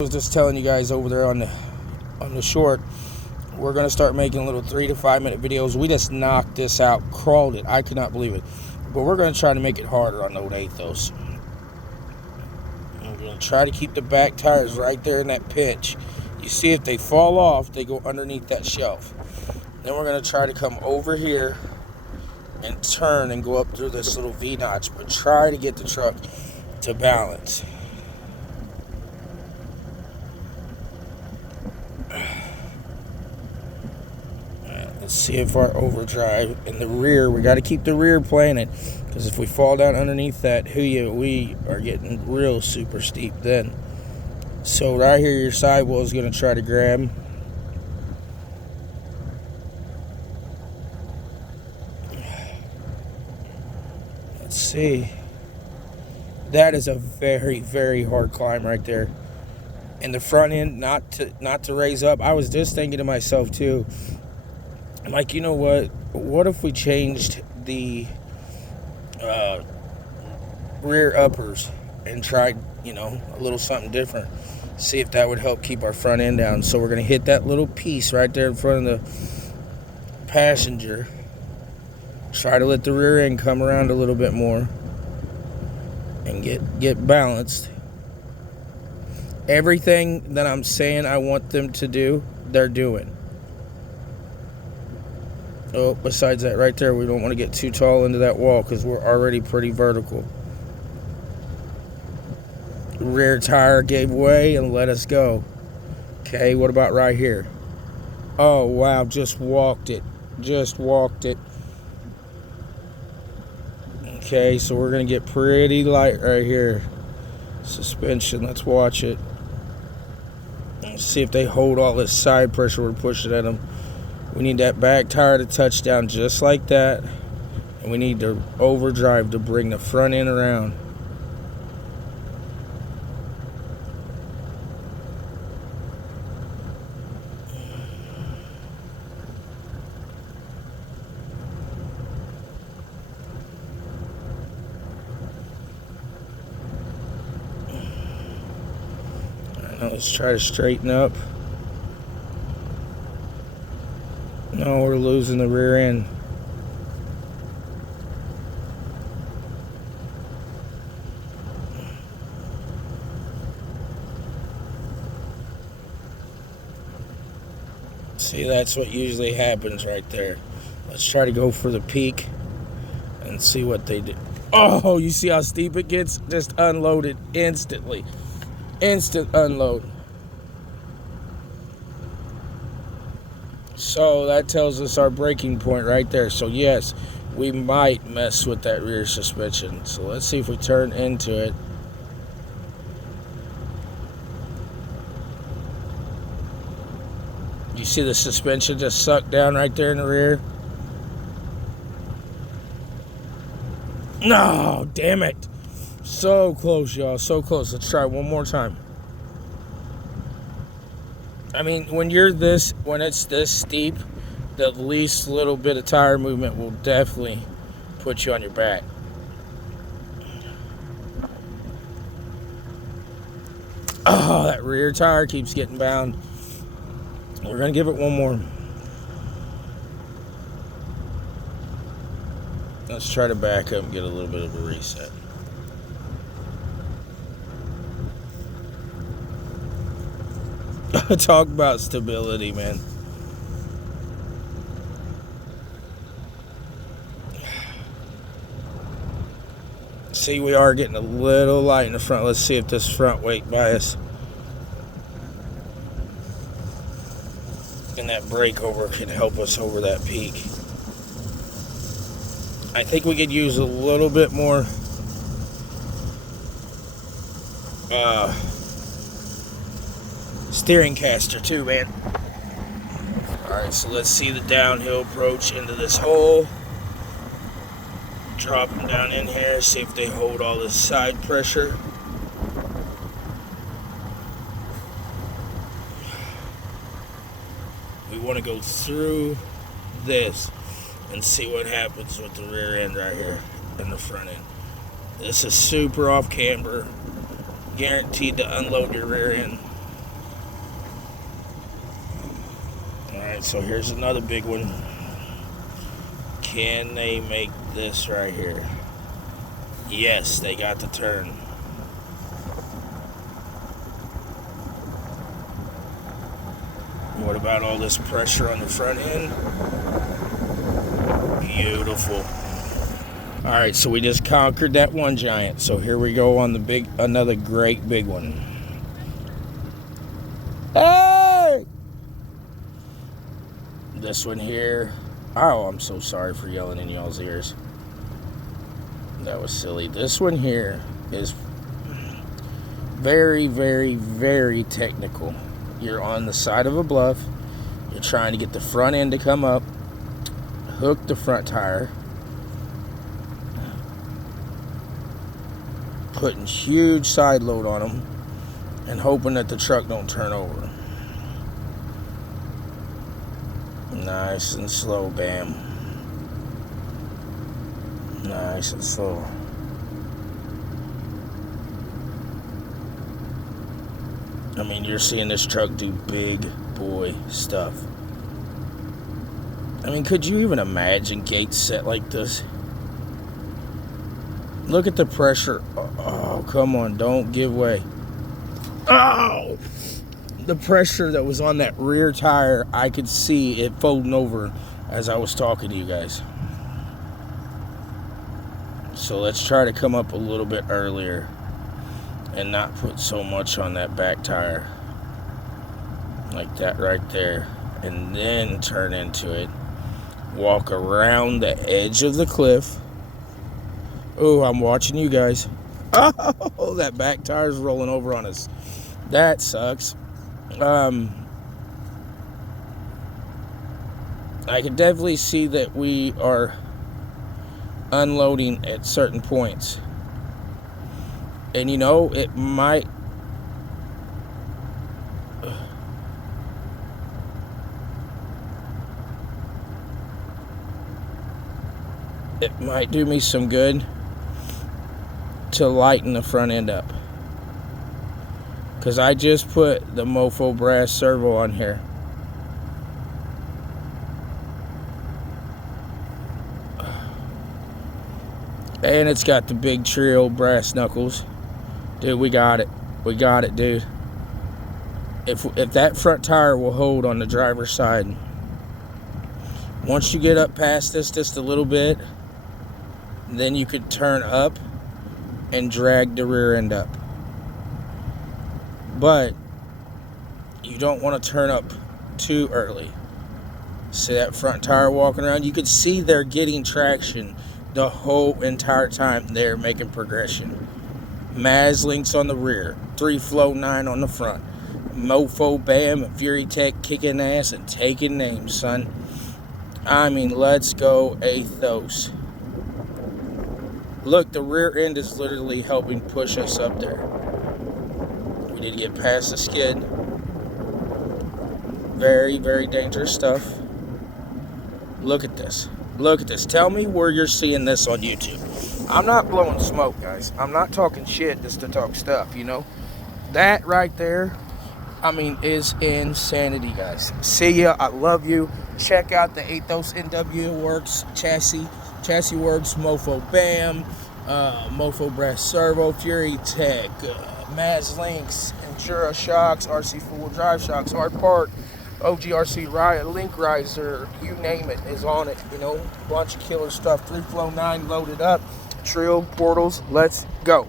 I was just telling you guys over there on the short, we're gonna start making little 3 to 5 minute videos. We just knocked this out, crawled it. I could not believe it. But we're gonna try to make it harder on the old Athos. We're gonna try to keep the back tires right there in that pinch. You see, if they fall off, they go underneath that shelf. Then we're gonna try to come over here and turn and go up through this little V-notch, but try to get the truck to balance. Let's see if our overdrive in the rear, we got to keep the rear planted, because if we fall down underneath that, we are getting real super steep then. So right here, your sidewall is going to try to grab. Let's see. That is a very, very hard climb right there. And the front end, not to raise up. I was just thinking to myself too, I'm like, you know what if we changed the rear uppers and tried, a little something different, see if that would help keep our front end down. So we're going to hit that little piece right there in front of the passenger, try to let the rear end come around a little bit more and get balanced. Everything that I'm saying I want them to do, they're doing. Oh, besides that right there, we don't want to get too tall into that wall because we're already pretty vertical. Rear tire gave way and let us go. Okay, what about right here? Oh, wow, just walked it. Okay, so we're going to get pretty light right here. Suspension, let's watch it. Let's see if they hold all this side pressure we're pushing at them. We need that back tire to touch down just like that. And we need the overdrive to bring the front end around. Now let's try to straighten up. No, we're losing the rear end. See, that's what usually happens right there. Let's try to go for the peak and see what they do. Oh, you see how steep it gets? Just unloaded instantly. Instant unload. So that tells us our breaking point right there. So yes, we might mess with that rear suspension. So let's see if we turn into it. You see the suspension just suck down right there in the rear? No, damn it. So close, y'all. So close. Let's try one more time. I mean, when it's this steep, the least little bit of tire movement will definitely put you on your back. Oh, that rear tire keeps getting bound. We're going to give it one more. Let's try to back up and get a little bit of a reset. Talk about stability, man. See, we are getting a little light in the front. Let's see if this front weight bias and that brake over can help us over that peak. I think we could use a little bit more steering caster too, man. Alright, so let's see the downhill approach into this hole. Drop them down in here, see if they hold all this side pressure. We want to go through this and see what happens with the rear end right here and the front end. This is super off camber, guaranteed to unload your rear end. Alright, so here's another big one. Can they make this right here? Yes, they got the turn. What about all this pressure on the front end? Beautiful. Alright, so we just conquered that one giant. So here we go on the another great big one. Hey! This one here. Oh, I'm so sorry for yelling in y'all's ears. That was silly. This one here is very, very, very technical. You're on the side of a bluff. You're trying to get the front end to come up. Hook the front tire. Putting huge side load on them. And hoping that the truck don't turn over. Nice and slow, bam. Nice and slow. I mean, you're seeing this truck do big boy stuff. I mean, could you even imagine gates set like this? Look at the pressure. Oh, come on, don't give way. Oh! The pressure that was on that rear tire, I could see it folding over as I was talking to you guys. So let's try to come up a little bit earlier and not put so much on that back tire. Like that right there. And then turn into it. Walk around the edge of the cliff. Oh, I'm watching you guys. Oh, that back tire's rolling over on us. That sucks. I can definitely see that we are unloading at certain points. And you know, it might do me some good to lighten the front end up. Because I just put the mofo brass servo on here. And it's got the big trio brass knuckles. Dude, we got it. We got it, dude. If that front tire will hold on the driver's side. Once you get up past this just a little bit, then you could turn up and drag the rear end up. But you don't want to turn up too early. See that front tire walking around? You could see they're getting traction the whole entire time they're making progression. Maz links on the rear, 3 Flow 9 on the front. Mofo Bam and Fury Tech kicking ass and taking names, son. I mean, let's go Athos. Look, the rear end is literally helping push us up there. We need to get past the skid. Very, very dangerous stuff. Look at this. Look at this. Tell me where you're seeing this on YouTube. I'm not blowing smoke, guys. I'm not talking shit just to talk stuff, you know. That right there, I mean, is insanity, guys. See ya. I love you. Check out the Athos NW Works chassis works, Mofo Bam, Mofo Brass Servo, Fury Tech, Maz Links, Endura Shocks, RC 4-wheel drive shocks, Hard Park, OGRC Riot, Link Riser, you name it, is on it, you know. Bunch of killer stuff. 3 Flow 9 loaded up. Trio portals. Let's go.